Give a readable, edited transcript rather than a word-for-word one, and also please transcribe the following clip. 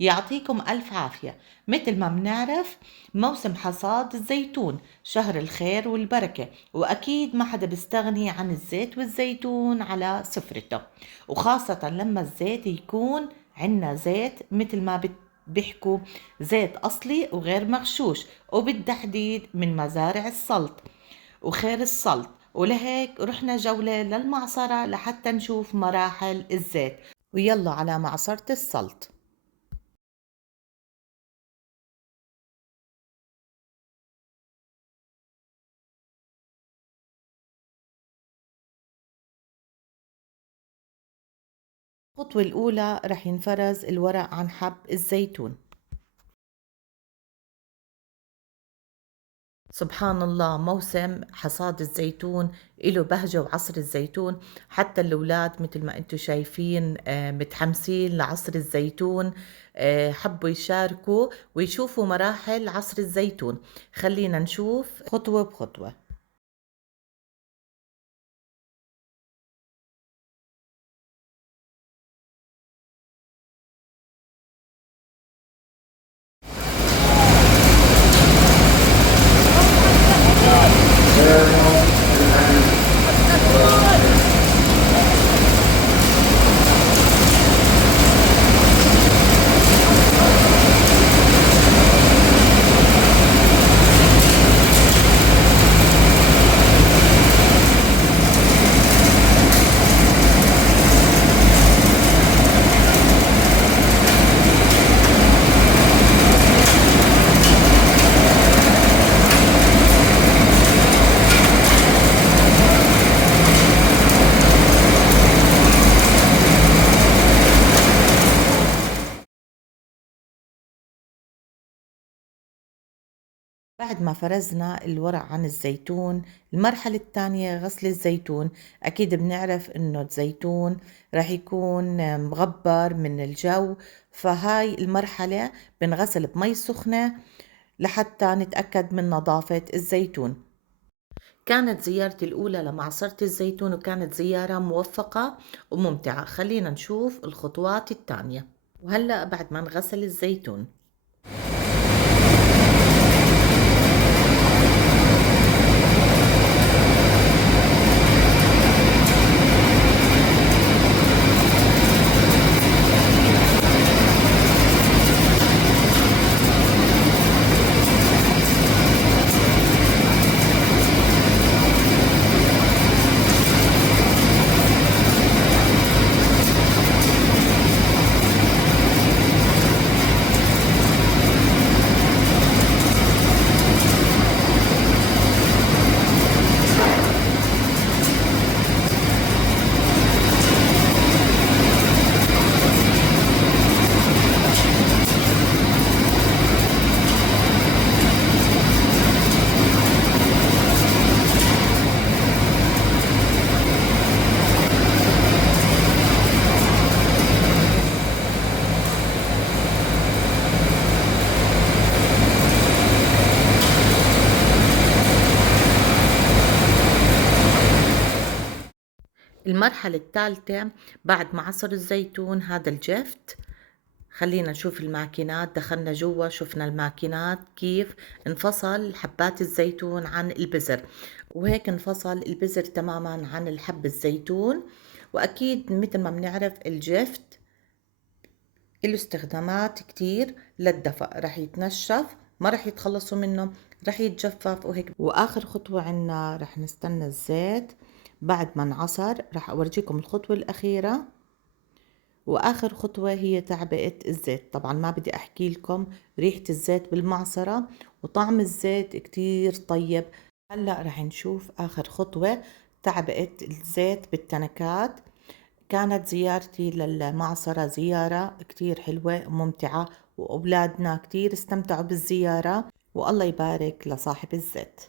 يعطيكم ألف عافية. مثل ما بنعرف موسم حصاد الزيتون شهر الخير والبركة، وأكيد ما حدا بيستغني عن الزيت والزيتون على سفرته، وخاصة لما الزيت يكون عنا زيت مثل ما بيحكوا زيت أصلي وغير مغشوش، وبالتحديد من مزارع السلط وخير السلط. ولهيك رحنا جولة للمعصرة لحتى نشوف مراحل الزيت. ويلا على معصرة السلط. الخطوة الأولى رح ينفرز الورق عن حب الزيتون. سبحان الله، موسم حصاد الزيتون إله بهجة، وعصر الزيتون حتى الأولاد مثل ما أنتم شايفين متحمسين لعصر الزيتون. حبوا يشاركوا ويشوفوا مراحل عصر الزيتون. خلينا نشوف خطوة بخطوة. بعد ما فرزنا الورق عن الزيتون، المرحلة الثانية غسل الزيتون. أكيد بنعرف إنه الزيتون رح يكون مغبر من الجو، فهاي المرحلة بنغسل بمي سخنة لحتى نتأكد من نظافة الزيتون. كانت زيارتي الأولى لمعصرة الزيتون، وكانت زيارة موفقة وممتعة. خلينا نشوف الخطوات الثانية. وهلأ بعد ما نغسل الزيتون، المرحلة الثالثة بعد ما عصر الزيتون هذا الجفت. خلينا نشوف الماكينات. دخلنا جوا شفنا الماكينات كيف انفصل حبات الزيتون عن البذر، وهيك انفصل البذر تماما عن الحب الزيتون. وأكيد مثل ما بنعرف الجفت له استخدامات كتير للدفء، رح يتنشف، ما رح يتخلصوا منه، رح يتجفف وهيك. واخر خطوة عنا رح نستنى الزيت بعد ما انعصر. رح اورجيكم الخطوة الاخيرة، واخر خطوة هي تعبئة الزيت. طبعا ما بدي احكي لكم ريحة الزيت بالمعصرة وطعم الزيت كتير طيب. هلا رح نشوف اخر خطوة، تعبئة الزيت بالتنكات. كانت زيارتي للمعصرة زيارة كتير حلوة وممتعة، وأولادنا كتير استمتعوا بالزيارة، والله يبارك لصاحب الزيت.